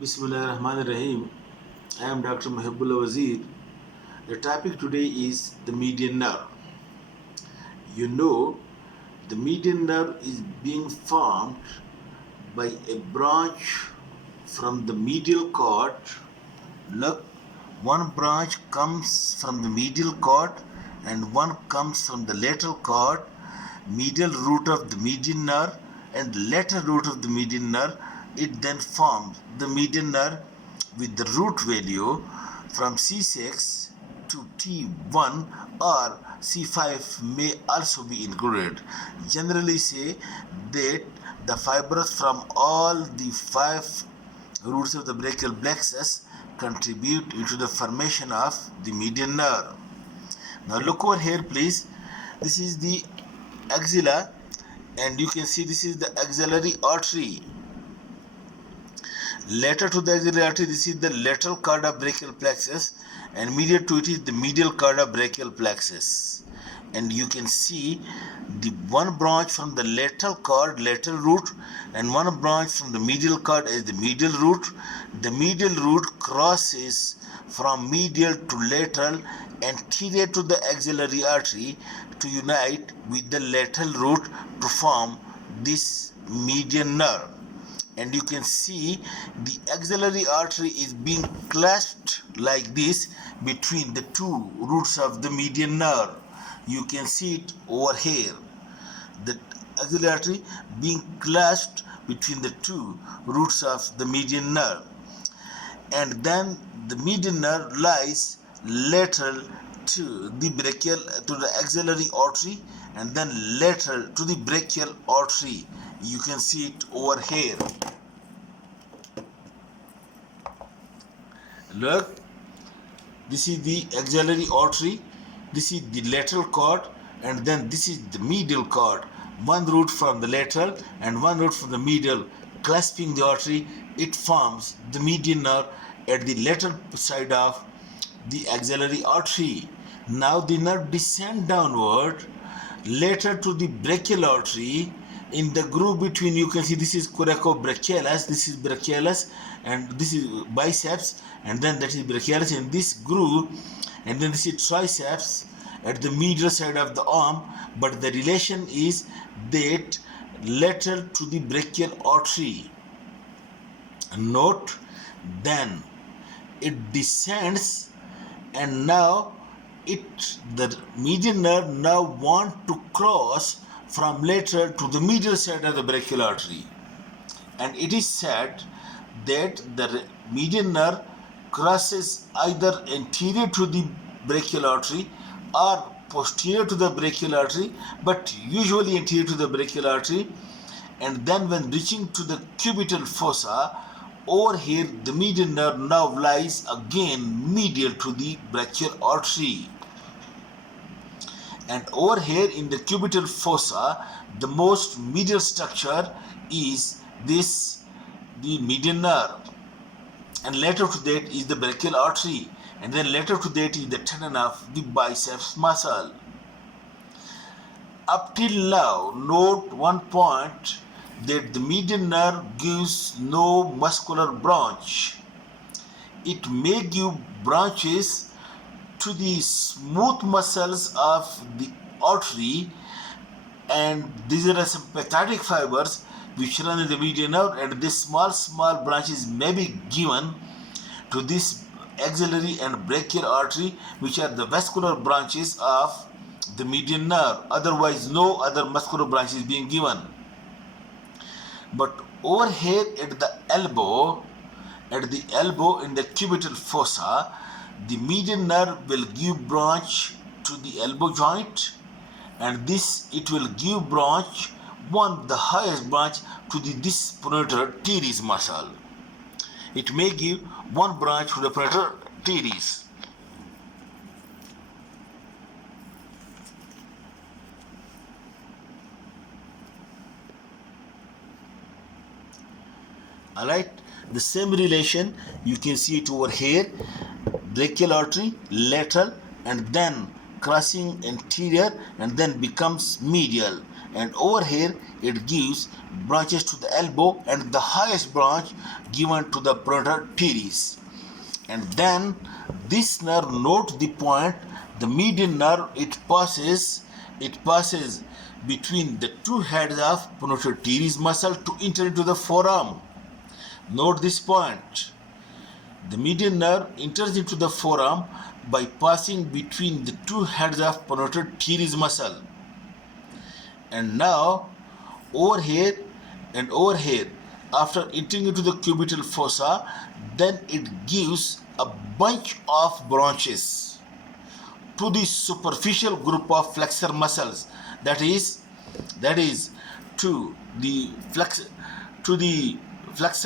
Bismillahirrahmanirrahim. I am Dr. Muhibbullah Wazir. The topic today is the median nerve. You know, the median nerve is being formed by a branch from the medial cord. Look, one branch comes from the medial cord and one comes from the lateral cord, medial root of the median nerve and lateral root of the median nerve. It then forms the median nerve with the root value from C6 to T1 or C5 may also be included. Generally say that the fibers from all the 5 roots of the brachial plexus contribute into the formation of the median nerve. Now look over here please. This is the axilla and you can see this is the axillary artery. Lateral to the axillary artery, this is the lateral cord of brachial plexus and medial to it is the medial cord of brachial plexus. And you can see the one branch from the lateral cord, lateral root, and one branch from the medial cord is the medial root. The medial root crosses from medial to lateral anterior to the axillary artery to unite with the lateral root to form this median nerve. And you can see the axillary artery is being clasped like this between the two roots of the median nerve. You can see it over here. The axillary artery being clasped between the two roots of the median nerve. And then the median nerve lies lateral to the axillary artery and then lateral to the brachial artery. You can see it over here. Look, this is the axillary artery, this is the lateral cord, and then this is the medial cord. One root from the lateral and one root from the medial clasping the artery. It forms the median nerve at the lateral side of the axillary artery. Now the nerve descends downward lateral to the brachial artery. In the groove between, you can see this is coracobrachialis, this is brachialis, and this is biceps, and then that is brachialis in this groove, and then this is triceps at the medial side of the arm. But the relation is that lateral to the brachial artery. Note, then it descends, and now the median nerve now want to cross from lateral to the medial side of the brachial artery, and it is said that the median nerve crosses either anterior to the brachial artery or posterior to the brachial artery, but usually anterior to the brachial artery. And then when reaching to the cubital fossa, over here the median nerve now lies again medial to the brachial artery. And over here in the cubital fossa, the most medial structure is the median nerve. And later to that is the brachial artery. And then later to that is the tendon of the biceps muscle. Up till now, note one point that the median nerve gives no muscular branch. It may give branches to the smooth muscles of the artery, and these are some sympathetic fibers which run in the median nerve, and these small branches may be given to this axillary and brachial artery, which are the vascular branches of the median nerve. Otherwise no other muscular branches being given. But over here at the elbow in the cubital fossa, the median nerve will give branch to the elbow joint, and this it will give branch, the highest branch, to the this pronator teres muscle. It may give one branch to the pronator teres. Alright, the same relation you can see it over here. Brachial artery, lateral, and then crossing anterior and then becomes medial. and over here it gives branches to the elbow and the highest branch given to the pronator teres. And then this nerve, note the point, the median nerve, it passes between the two heads of pronator teres muscle to enter into the forearm. Note this point. The median nerve enters into the forearm by passing between the two heads of pronator teres muscle. And now over here and over here, after entering into the cubital fossa, then it gives a bunch of branches to the superficial group of flexor muscles, that is to the flexor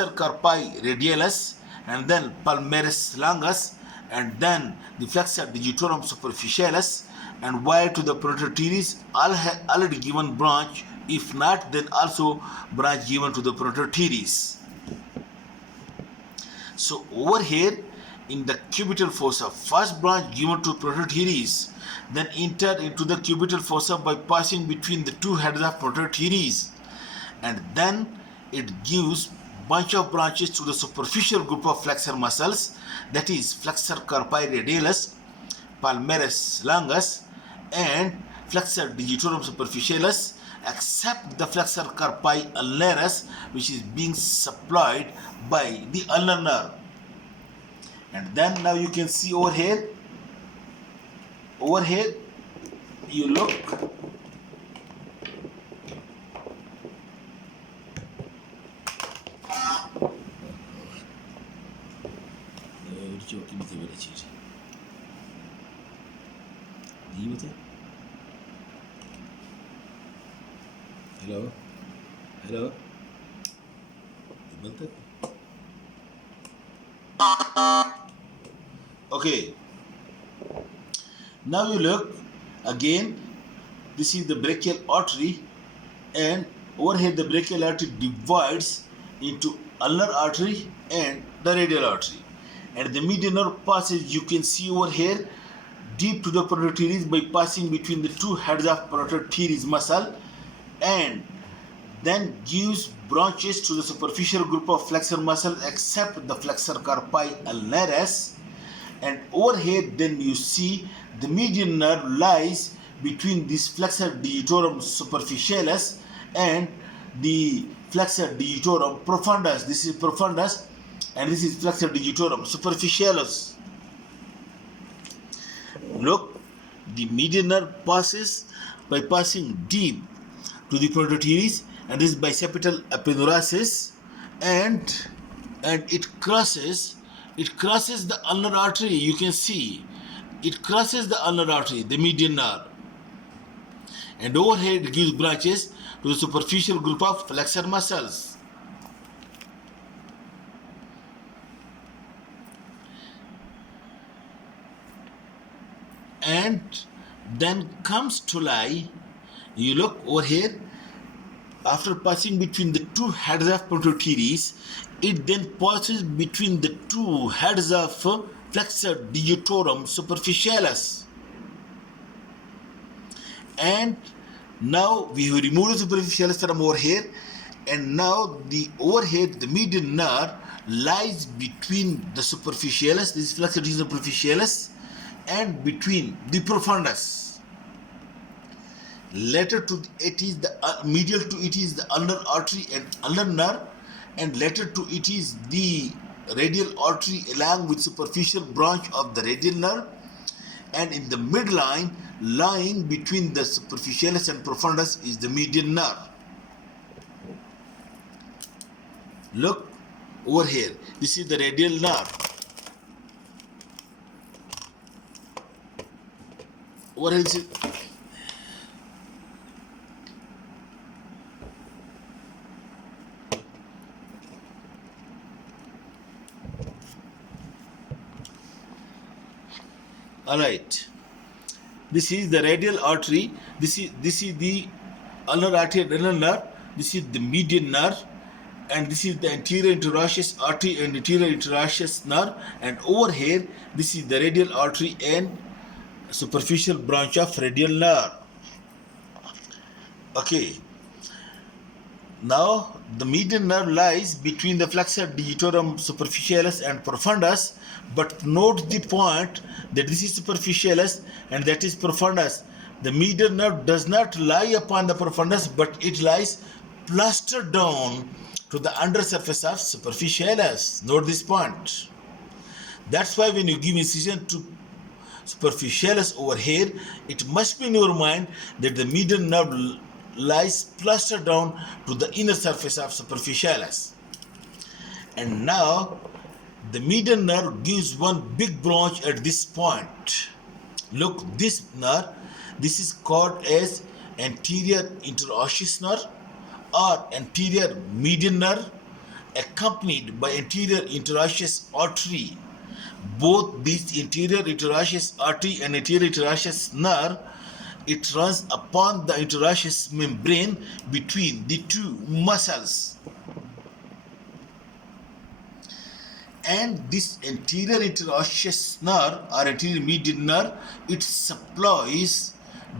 carpi radialis, and then palmaris longus, and then the flexor digitorum superficialis, and wire to the pronator teres, already given branch. If not, then also branch given to the pronator teres. So over here in the cubital fossa, first branch given to pronator teres, then enter into the cubital fossa by passing between the two heads of pronator teres, and then it gives bunch of branches to the superficial group of flexor muscles, that is flexor carpi radialis, palmaris longus, and flexor digitorum superficialis, except the flexor carpi ulnaris, which is being supplied by the ulnar nerve. And then now you can see over here you look, hello okay, now you look again. This is the brachial artery, and over here the brachial artery divides into ulnar artery and the radial artery, and the median nerve passes, you can see over here, deep to the pronator teres by passing between the two heads of pronator teres muscle, and then gives branches to the superficial group of flexor muscle except the flexor carpi ulnaris. And over here then you see the median nerve lies between this flexor digitorum superficialis and the flexor digitorum profundus. This is profundus and this is flexor digitorum superficialis. Look, the median nerve passes by passing deep to the pronator teres, and this is bicipital aponeurosis, and it crosses the ulnar artery. You can see it crosses the ulnar artery, the median nerve, and over here it gives branches to the superficial group of flexor muscles. And then comes to lie, you look over here, after passing between the two heads of pronator teres, it then passes between the two heads of flexor digitorum superficialis. And now we have removed the superficialis from over here, and now the overhead, the median nerve lies between the superficialis, this is flexor digitorum superficialis, and between the profundus. Later to it is the medial to it is the ulnar artery and ulnar nerve, and later to it is the radial artery along with superficial branch of the radial nerve, and in the midline lying between the superficialis and profundus is the median nerve. Look over here, this is the radial nerve. Over here is alright. This is the radial artery. This is the ulnar artery and ulnar nerve. This is the median nerve, and this is the anterior interosseous artery and anterior interosseous nerve. And over here, this is the radial artery and superficial branch of radial nerve. Okay. Now, the median nerve lies between the flexor digitorum superficialis and profundus, but note the point that this is superficialis and that is profundus. The median nerve does not lie upon the profundus, but it lies plastered down to the undersurface of superficialis. Note this point. That's why when you give incision to superficialis over here, it must be in your mind that the median nerve lies plastered down to the inner surface of superficialis. And now the median nerve gives one big branch at this point. Look, this nerve, this is called as anterior interosseous nerve or anterior median nerve, accompanied by anterior interosseous artery. Both these anterior interosseous artery and anterior interosseous nerve, it runs upon the interosseous membrane between the two muscles. And this anterior interosseous nerve or anterior median nerve, it supplies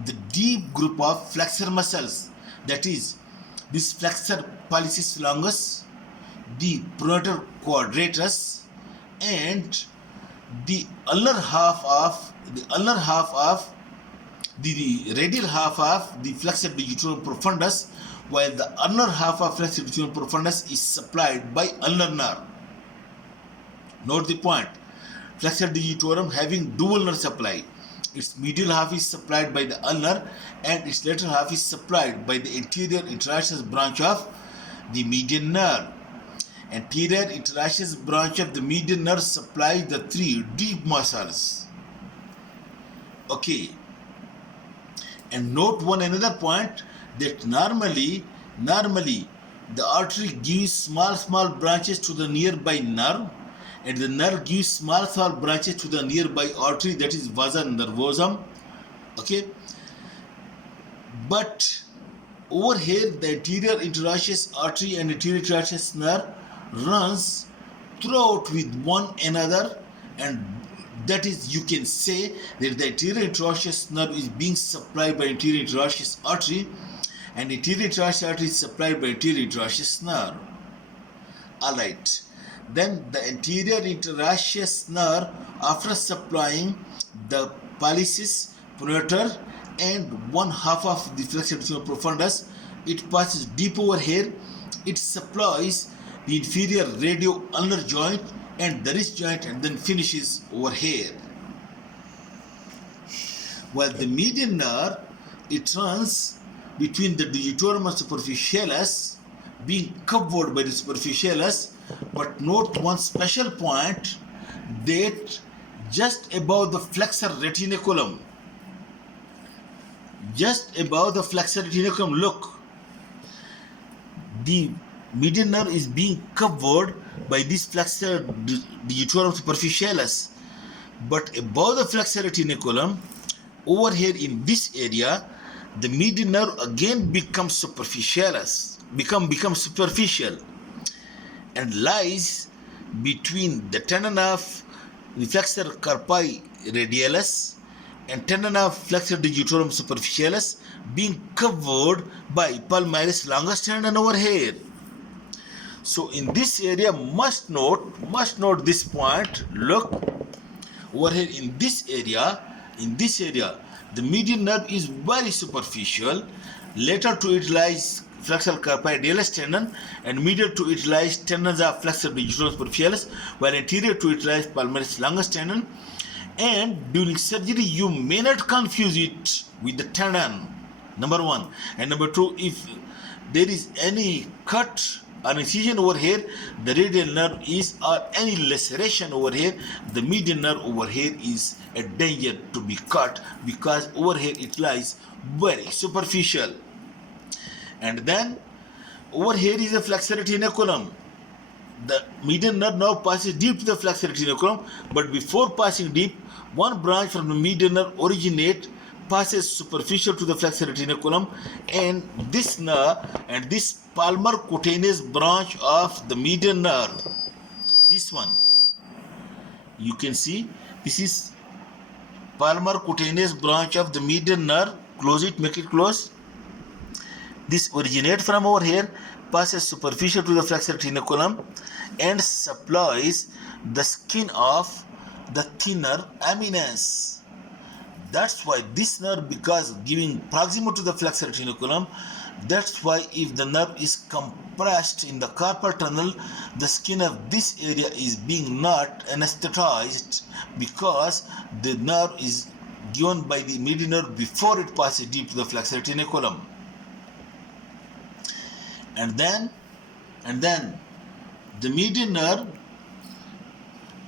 the deep group of flexor muscles, that is this flexor pollicis longus, the pronator quadratus, and the ulnar half of the radial half of the flexor digitorum profundus, while the ulnar half of flexor digitorum profundus is supplied by ulnar nerve. Note the point. Flexor digitorum having dual nerve supply. Its medial half is supplied by the ulnar and its lateral half is supplied by the anterior interosseous branch of the median nerve. Anterior interosseous branch of the median nerve supplies the three deep muscles. Okay. And note one another point, that normally the artery gives small branches to the nearby nerve, and the nerve gives small branches to the nearby artery, that is vasa nervosum. Okay. But over here the anterior interosseous artery and anterior interosseous nerve runs throughout with one another, and that is, you can say that the anterior interosseous nerve is being supplied by anterior interosseous artery and anterior interosseous artery is supplied by anterior interosseous nerve. Alright, then the anterior interosseous nerve, after supplying the pollicis, pronator and one half of the flexor digitorum profundus, it passes deep over here. It supplies the inferior radio-ulnar joint and the wrist joint and then finishes over here. While the median nerve, it runs between the digitorum and superficialis, being covered by the superficialis, but note one special point, that just above the flexor retinaculum, look, the median nerve is being covered by this flexor digitorum superficialis, but above the flexor retinaculum, over here in this area, the median nerve again becomes superficialis, becomes superficial, and lies between the tendon of the flexor carpi radialis and tendon of flexor digitorum superficialis, being covered by palmaris longus tendon over here. So in this area, must note this point. Look over here in this area, the median nerve is very superficial. Later to it lies flexor carpi radialis tendon, and medial to it lies tendons of flexor digitorum superficialis, while anterior to it lies palmaris longus tendon. And during surgery, you may not confuse it with the tendon, number one. And number two, if there is any cut or incision over here, the radial nerve is, or any laceration over here, the median nerve over here is a danger to be cut, because over here it lies very superficial. And then over here is the flexor retinaculum. The median nerve now passes deep to the flexor retinaculum, but before passing deep, one branch from the median nerve originate, passes superficial to the flexor retinaculum, and this nerve and this palmar cutaneous branch of the median nerve, this one, you can see this is palmar cutaneous branch of the median nerve. Close it, make it close. This originates from over here, passes superficial to the flexor retinaculum, and supplies the skin of the thinner eminence. That's why this nerve, because giving proximal to the flexor retinaculum, that's why if the nerve is compressed in the carpal tunnel, the skin of this area is being not anesthetized, because the nerve is given by the median nerve before it passes deep to the flexor retinaculum. And then the median nerve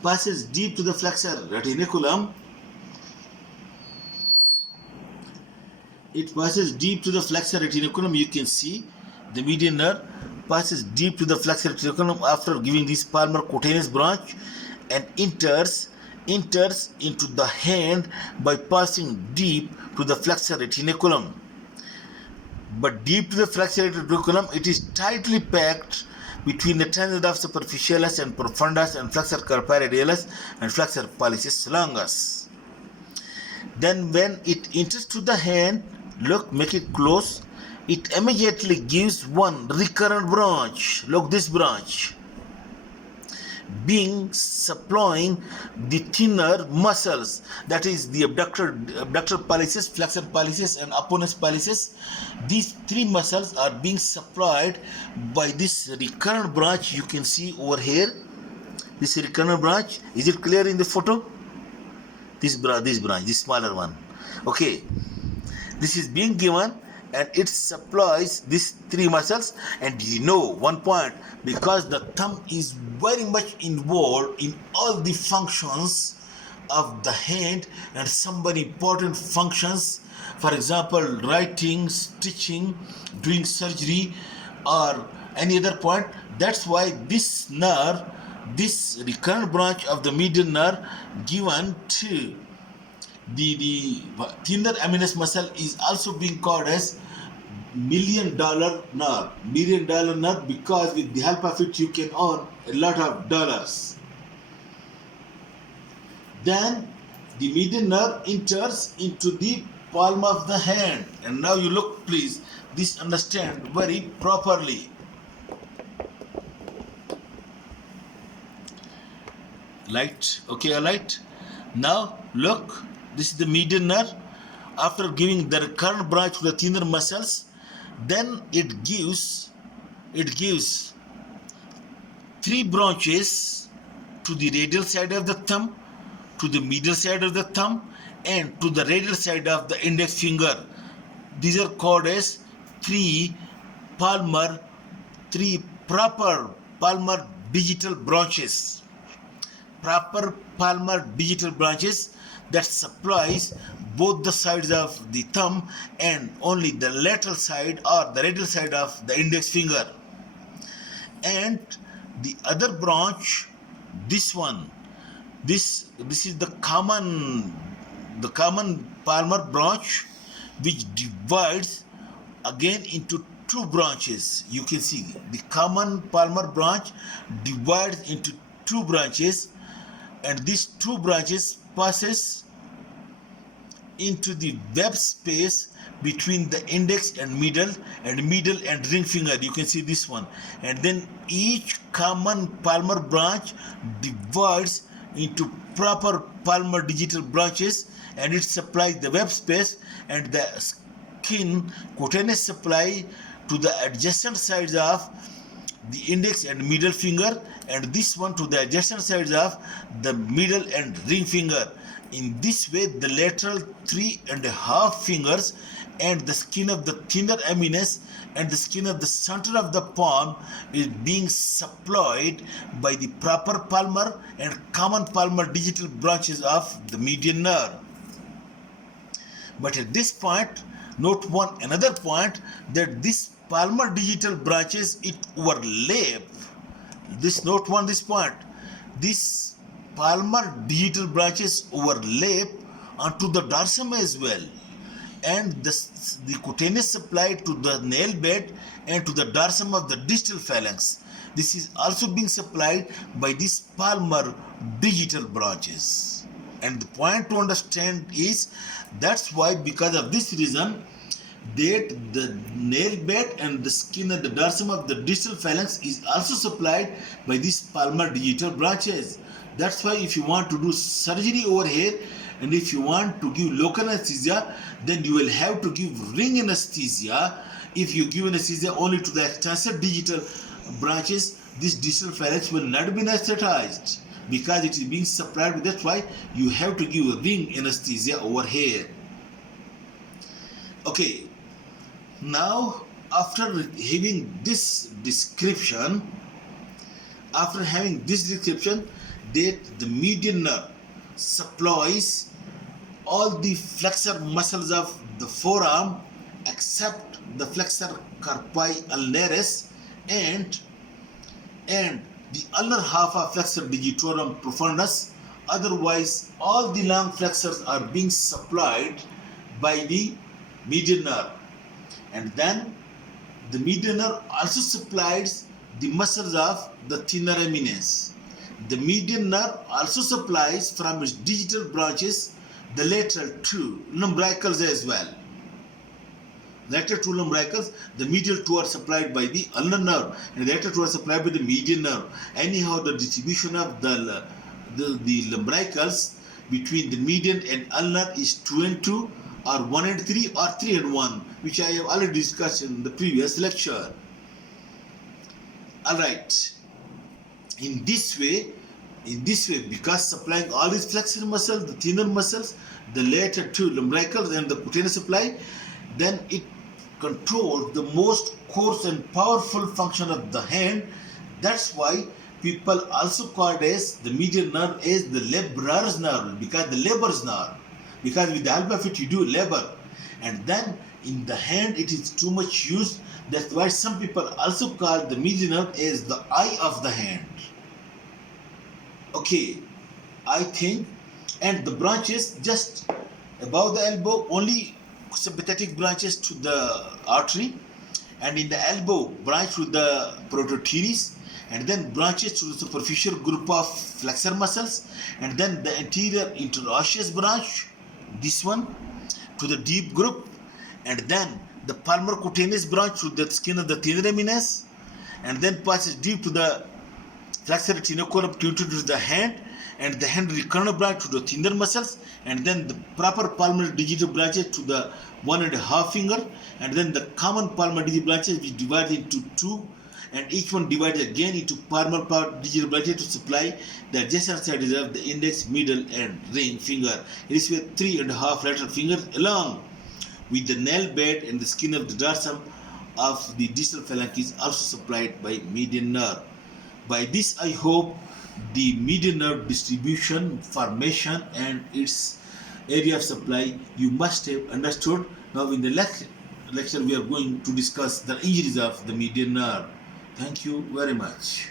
passes deep to the flexor retinaculum. It passes deep to the flexor retinaculum. You can see the median nerve passes deep to the flexor retinaculum after giving this palmar cutaneous branch, and enters into the hand by passing deep to the flexor retinaculum. But deep to the flexor retinaculum, it is tightly packed between the tendons of superficialis and profundus and flexor carporadialis and flexor pollicis longus. Then when it enters to the hand, look, make it close, it immediately gives one recurrent branch. Look, this branch, being supplying the thinner muscles, that is the abductor pollicis, flexor pollicis, and opponens pollicis. These three muscles are being supplied by this recurrent branch. You can see over here, this recurrent branch. Is it clear in the photo? This branch, this smaller one. Okay, this is being given, and it supplies these three muscles. And you know one point, because the thumb is very much involved in all the functions of the hand and some very important functions, for example writing, stitching, doing surgery, or any other point. That's why this nerve, this recurrent branch of the median nerve given to the thinner eminence muscle is also being called as $1 million nerve, because with the help of it you can earn a lot of dollars. Then the median nerve enters into the palm of the hand, and now you look, please, this understand very properly. Light, okay, all right. Now look, this is the median nerve. After giving the recurrent branch to the thinner muscles, then it gives three branches to the radial side of the thumb, to the medial side of the thumb, and to the radial side of the index finger. These are called as three proper palmar digital branches. Proper palmar digital branches that supplies both the sides of the thumb and only the lateral side or the radial side of the index finger. And the other branch, this one, this is the common palmar branch, which divides again into two branches. You can see the common palmar branch divides into two branches, and these two branches passes into the web space between the index and middle and ring finger. You can see this one. And then each common palmar branch divides into proper palmar digital branches, and it supplies the web space and the skin cutaneous supply to the adjacent sides of the index and middle finger, and this one to the adjacent sides of the middle and ring finger. In this way, the lateral 3.5 fingers and the skin of the thinner eminence and the skin of the center of the palm is being supplied by the proper palmar and common palmar digital branches of the median nerve. But at this point, note another point, that this palmar digital branches, it overlap. This point. This palmar digital branches overlap onto the dorsum as well, and the cutaneous supply to the nail bed and to the dorsum of the distal phalanx. This is also being supplied by these palmar digital branches. And the point to understand is, that's why, because of this reason, that the nail bed and the skin and the dorsum of the distal phalanx is also supplied by these palmar digital branches. That's why if you want to do surgery over here and if you want to give local anesthesia, then you will have to give ring anesthesia. If you give anesthesia only to the extensor digital branches, this distal phalanx will not be anesthetized because it is being supplied. That's why you have to give a ring anesthesia over here. Okay, now after having this description, that the median nerve supplies all the flexor muscles of the forearm except the flexor carpi ulnaris and the ulnar half of flexor digitorum profundus. Otherwise, all the long flexors are being supplied by the median nerve. And then the median nerve also supplies the muscles of the thenar eminence. The median nerve also supplies from its digital branches the lateral two lumbricals as well. Lateral two lumbricals, the medial two are supplied by the ulnar nerve and the lateral two are supplied by the median nerve. Anyhow, the distribution of the lumbricals between the median and ulnar is 2 and 2 or 1 and 3 or 3 and 1, which I have already discussed in the previous lecture. Alright, in this way, because supplying all these flexor muscles, the thenar muscles, the lateral two lumbricals and the cutaneous supply, then it controls the most coarse and powerful function of the hand. That's why people also called as the median nerve as the laborer's nerve, because the labor's nerve, because with the help of it you do labor, and then in the hand it is too much used. That's why some people also call the median nerve as the eye of the hand. Okay, I think, and the branches just above the elbow, only sympathetic branches to the artery, and in the elbow branch to the prototeres, and then branches to the superficial group of flexor muscles, and then the anterior interosseous branch, this one, to the deep group, and then the palmar cutaneous branch to the skin of the thenar eminence, and then passes deep to the flexor retinaculum to the hand, and the hand recurrent branch to the thenar muscles, and then the proper palmar digital branches to the 1.5 finger, and then the common palmar digital branches which divide into 2, and each one divided again into palmar digital branches to supply the adjacent sides of the index, middle, and ring finger. It is with 3.5 lateral fingers along with the nail bed and the skin of the dorsum of the distal phalanx is also supplied by median nerve. By this, I hope the median nerve distribution, formation, and its area of supply you must have understood. Now in the lecture we are going to discuss the injuries of the median nerve. Thank you very much.